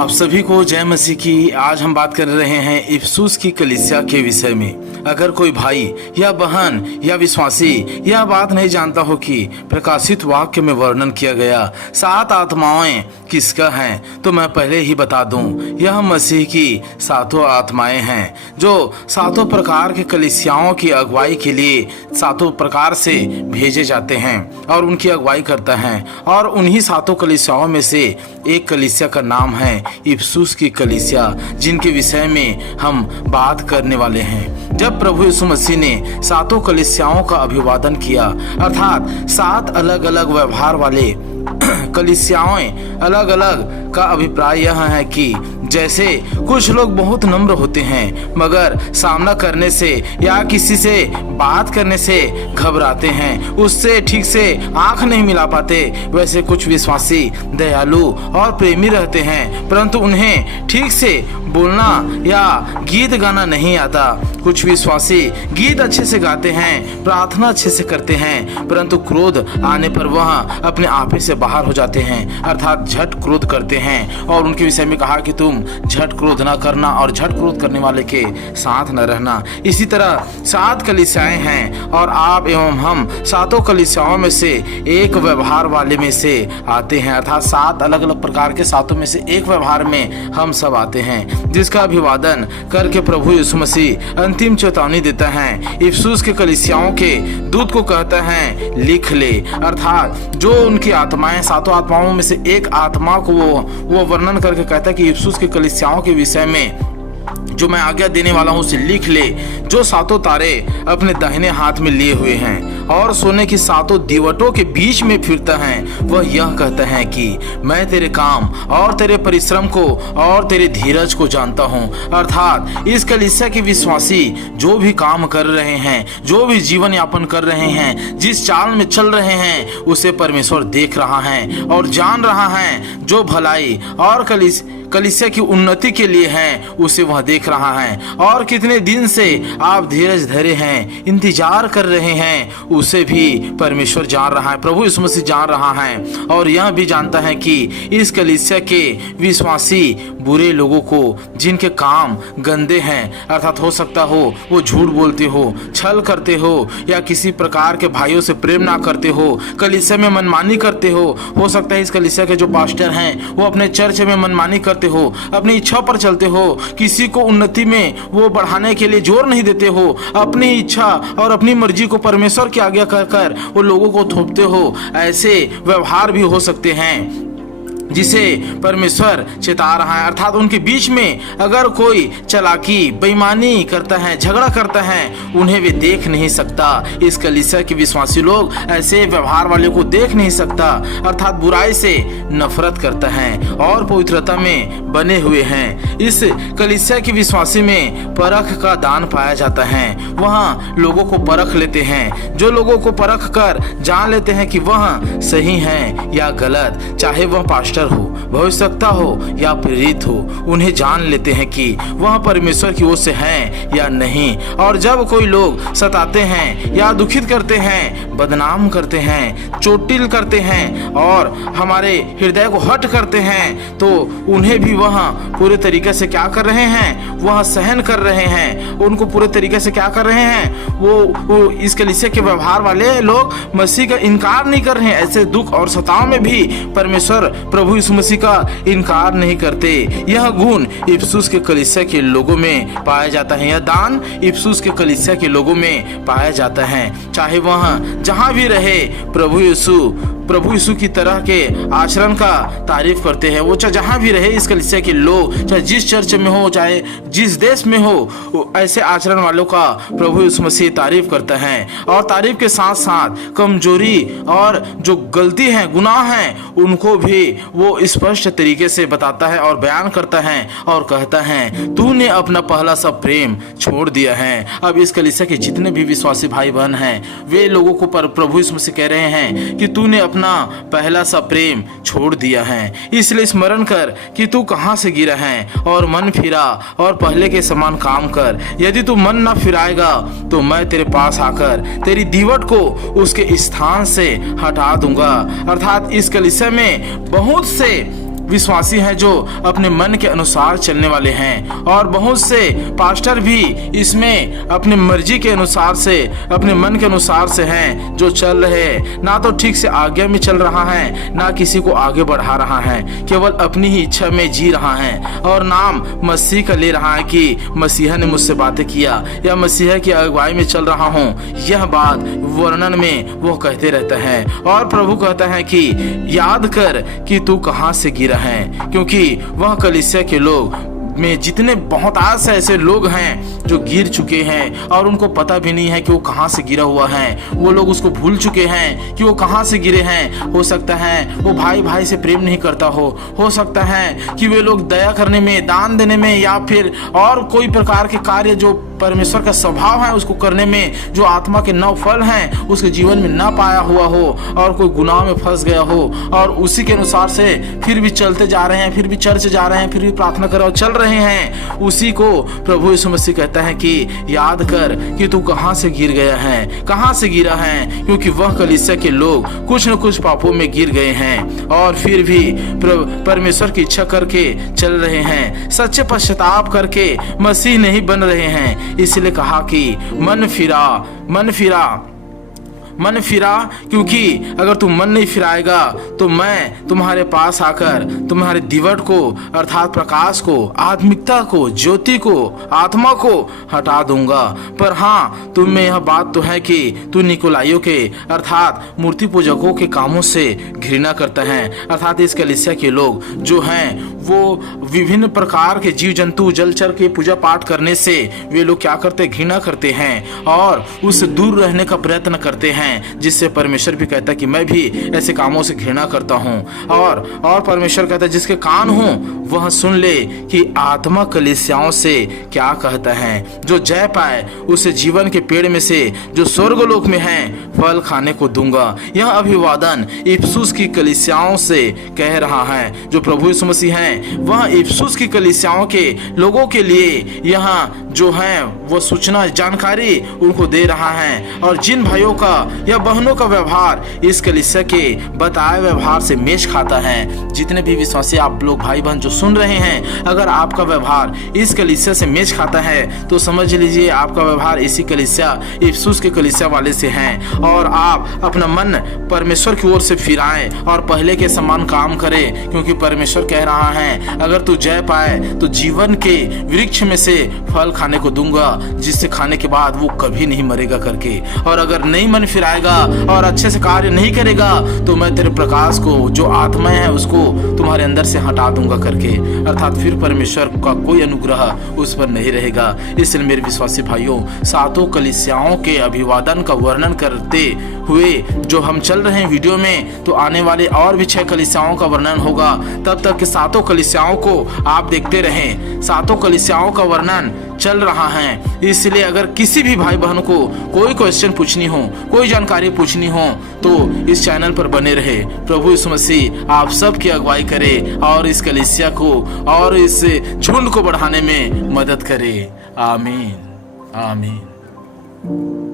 आप सभी को जय मसीह की। आज हम बात कर रहे हैं इफिसुस की कलीसिया के विषय में। अगर कोई भाई या बहन या विश्वासी यह बात नहीं जानता हो कि प्रकाशित वाक्य में वर्णन किया गया 7 आत्माएं किसका हैं, तो मैं पहले ही बता दूं, यह मसीह की 7 आत्माएं हैं जो 7 प्रकार के कलीसियाओं की अगुवाई के लिए 7 प्रकार से भेजे जाते हैं और उनकी अगुवाई करता है। और उन्हीं 7 कलीसियाओं में से एक कलीसिया का नाम है इफिसुस की कलीसिया, जिनके विषय में हम बात करने वाले हैं। जब प्रभु यीशु मसीह ने 7 कलीसियाओं का अभिवादन किया, अर्थात 7 अलग अलग व्यवहार वाले कलीसियाएं, अलग अलग का अभिप्राय यह है कि जैसे कुछ लोग बहुत नम्र होते हैं मगर सामना करने से या किसी से बात करने से घबराते हैं, उससे ठीक से आंख नहीं मिला पाते, वैसे कुछ विश्वासी दयालु और प्रेमी रहते हैं परंतु उन्हें ठीक से बोलना या गीत गाना नहीं आता। कुछ विश्वासी गीत अच्छे से गाते हैं, प्रार्थना अच्छे से करते हैं, परंतु क्रोध आने पर वह अपने आपे से बाहर हो जाते हैं, अर्थात झट क्रोध करते हैं। और उनके विषय में कहा कि तुम झट क्रोध न करना और झट क्रोध करने वाले के साथ न रहना। इसी तरह 7 कलीसियाएं हैं और आप एवं हम 7 कलीसियाओं में से एक व्यवहार वाले में से आते हैं, अर्थात 7 अलग अलग प्रकार के 7 में से एक व्यवहार में हम सब आते हैं, जिसका अभिवादन करके प्रभु यीशु मसीह अंतिम चेतावनी देता है। इफिसुस के कलीसियाओं के दूत को कहता है लिख ले, अर्थात जो उनकी आत्माएं 7 आत्माओं में से एक आत्मा को वो वर्णन करके कहता है कि इफिसुस के कलीसियाओं के विषय में जो मैं आज्ञा देने वाला हूं उसे लिख ले, जो 7 तारे अपने दाहिने हाथ में लिए हुए हैं और सोने की 7 दीवटों के बीच में फिरता है। वह यह कहता है कि मैं तेरे काम और तेरे परिश्रम को और तेरे धीरज को जानता हूं। अर्थात इस कलीसिया के विश्वासी जो भी काम कर रहे हैं, जो भी जीवन यापन कर रहे हैं, जिस चाल में चल रहे हैं, उसे परमेश्वर देख रहा है और जान रहा है। जो भलाई और कलीसिया की उन्नति के लिए है उसे वह देख रहा है। और कितने दिन से आप धीरज धरे हैं, इंतजार कर रहे हैं, उसे भी परमेश्वर जान रहा है, प्रभु यीशु मसीह जान रहा है। और यह भी जानता है कि इस कलीसिया के विश्वासी बुरे लोगों को, जिनके काम गंदे हैं, अर्थात हो सकता हो वो झूठ बोलते हो, छल करते हो या किसी प्रकार के भाइयों से प्रेम ना करते हो, कलीसिया में मनमानी करते हो सकता है इस कलीसिया के जो पास्टर हैं वो अपने चर्च में मनमानी करते हो, अपनी इच्छा पर चलते हो, किसी को उन्नति में वो बढ़ाने के लिए जोर नहीं देते हो, अपनी इच्छा और अपनी मर्जी को परमेश्वर की आज्ञा कर वो लोगों को थोपते हो। ऐसे व्यवहार भी हो सकते हैं जिसे परमेश्वर चेता रहा है। अर्थात उनके बीच में अगर कोई चालाकी, बेईमानी करता है, झगड़ा करता है, उन्हें वे देख नहीं सकता। इस कलीसिया के विश्वासी लोग ऐसे व्यवहार वाले को देख नहीं सकता, अर्थात बुराई से नफरत करता है और पवित्रता में बने हुए हैं। इस कलीसिया के विश्वासी में परख का दान पाया जाता है। वहाँ लोगों को परख लेते हैं, जो लोगों को परख कर जान लेते हैं कि वह सही है या गलत, चाहे वह पास्टर हो, भविष्यवक्ता हो या प्रेरित हो, उन्हें जान लेते हैं कि वह परमेश्वर की ओर से हैं या नहीं। और जब कोई लोग सताते हैं या दुखित करते हैं, बदनाम करते हैं, चोटिल करते हैं और हमारे हृदय को हट करते हैं, तो उन्हें भी वह पूरे तरीके से क्या कर रहे हैं, वह सहन कर रहे हैं। उनको पूरे तरीके से क्या कर रहे हैं, वो इस कलीसिया के व्यवहार वाले लोग मसीह का इनकार नहीं कर रहे हैं। ऐसे दुख और सताव में भी परमेश्वर प्रभु यीशु मसीह का इनकार नहीं करते। यह गुण इफिसुस के कलीसिया के लोगों में पाया जाता है, यह दान इफिसुस के कलीसिया के लोगों में पाया जाता है। चाहे वह जहां भी रहे प्रभु यीशु की तरह के आचरण का तारीफ करते हैं। वो चाहे जहां भी रहे इस कलीसिया के लोग, चाहे जिस चर्च में हो, चाहे जिस देश में हो, ऐसे आचरण वालों का प्रभु यीशु मसीह तारीफ करता है। और तारीफ के साथ साथ कमजोरी और जो गलती है, गुनाह है, उनको भी वो स्पष्ट तरीके से बताता है और बयान करता है और कहता है तूने अपना पहला सा प्रेम छोड़ दिया है। अब इस कलीसिया के जितने भी विश्वासी भाई बहन हैं, वे लोगों को प्रभु यीशु मसीह कह रहे हैं कि तूने अपना पहला सा प्रेम छोड़ दिया है। इसलिए स्मरण कर कि तू कहां से गिरा है और मन फिरा और पहले के समान काम कर। यदि तू मन न फिराएगा तो मैं तेरे पास आकर तेरी दीवट को उसके स्थान से हटा दूंगा। अर्थात इस कलीसिया में बहुत से विश्वासी हैं जो अपने मन के अनुसार चलने वाले हैं, और बहुत से पास्टर भी इसमें अपनी मर्जी के अनुसार से, अपने मन के अनुसार से हैं, जो चल रहे ना तो ठीक से आगे में चल रहा है, ना किसी को आगे बढ़ा रहा है, केवल अपनी ही इच्छा में जी रहा है और नाम मसीह का ले रहा है कि मसीहा ने मुझसे बातें किया या मसीहा की अगुवाई में चल रहा हूँ। यह बात वर्णन में वो कहते रहते हैं, और प्रभु कहता है कि याद कर कि तू कहाँ से गिरा है, क्योंकि वह कलीसिया के लोग में जितने बहुत आज ऐसे लोग हैं जो गिर चुके हैं और उनको पता भी नहीं है कि वो कहाँ से गिरा हुआ है। वो लोग उसको भूल चुके हैं कि वो कहाँ से गिरे हैं। हो सकता है वो भाई भाई से प्रेम नहीं करता हो सकता है कि वे लोग दया करने में, दान देने में, या फिर और कोई प्रकार के कार्य जो परमेश्वर का स्वभाव है उसको करने में, जो आत्मा के नव फल हैं उसके जीवन में ना पाया हुआ हो, और कोई गुनाह में फंस गया हो और उसी के अनुसार से फिर भी चलते जा रहे हैं, फिर भी चर्च जा रहे हैं, फिर भी प्रार्थना कर और चल रहे हैं। उसी को प्रभु यीशु मसीह कहता है कि याद कर कि तू कहाँ से गिर गया है, कहाँ से गिरा है, क्योंकि वह कलीसिया के लोग कुछ न कुछ पापों में गिर गए हैं और फिर भी परमेश्वर की इच्छा करके चल रहे हैं, सच्चे पश्चाताप करके मसीह नहीं बन रहे हैं। इसलिए कहा कि मन फिरा, क्योंकि अगर तू मन नहीं फिराएगा तो मैं तुम्हारे पास आकर तुम्हारे दिवट को, अर्थात प्रकाश को, आत्मिकता को, ज्योति को, आत्मा को हटा दूंगा। पर हाँ, तुम में यह बात तो है कि तू निकोलाइयों के, अर्थात मूर्ति पूजकों के कामों से घृणा करता है। अर्थात इस कलीसिया के लोग जो हैं वो विभिन्न प्रकार के जीव जंतु, जलचर के पूजा पाठ करने से वे लोग क्या करते, घृणा करते हैं और उससे दूर रहने का प्रयत्न करते हैं, जिससे परमेश्वर भी कहता है कि मैं भी ऐसे कामों से घृणा करता हूं। और परमेश्वर कहता है जिसके कान हो वह सुन ले कि आत्मा कलीसियाओं से क्या कहता है। जो जय पाए उसे जीवन के पेड़ में से जो स्वर्गलोक में है फल खाने को दूंगा। यह अभिवादन इफिसुस की कलीसियाओं से कह रहा है। जो प्रभु यीशु मसीह हैं वह इफिसुस की कलीसियाओं के लोगों के लिए यहाँ जो है वो सूचना, जानकारी उनको दे रहा है, और जिन भाइयों का या बहनों का व्यवहार इस कलीसिया के बताए व्यवहार से मेच खाता है। जितने भी विश्वासी आप लोग भाई बहन जो सुन रहे हैं, अगर आपका व्यवहार इस कलीसिया से मेच खाता है तो समझ लीजिए आपका व्यवहार इसी कलीसिया, इफिसुस के कलीसिया वाले से है, और आप अपना मन परमेश्वर की ओर से फिराएं और पहले के समान काम करें, क्योंकि परमेश्वर कह रहा है अगर तू जय पाए तो जीवन के वृक्ष में से फल खाने को दूंगा, जिससे खाने के बाद वो कभी नहीं मरेगा करके। और अगर नहीं मन फिराएगा और अच्छे से कार्य नहीं करेगा तो मैं तेरे प्रकाश को, जो आत्मा है, उसको तुम्हारे अंदर से हटा दूंगा करके। अर्थात फिर परमेश्वर का कोई अनुग्रह उस पर नहीं रहेगा। इसलिए मेरे विश्वासी भाइयों, सातों कलीसियाओं के अभिवादन का वर्णन करते हुए जो हम चल रहे हैं वीडियो में, तो आने वाले और भी 6 कलीसियाओं का वर्णन होगा। तब तक के सातों कलीसियाओं को आप देखते रहें। सातों कलीसियाओं का वर्णन चल रहा है। इसलिए अगर किसी भी भाई बहन को कोई क्वेश्चन पूछनी हो, कोई जानकारी पूछनी हो, तो इस चैनल पर बने रहे। प्रभु यीशु मसीह आप सब की अगुवाई करे और इस कलीसिया को और इस झुंड को बढ़ाने में मदद करे। आमीन, आमीन।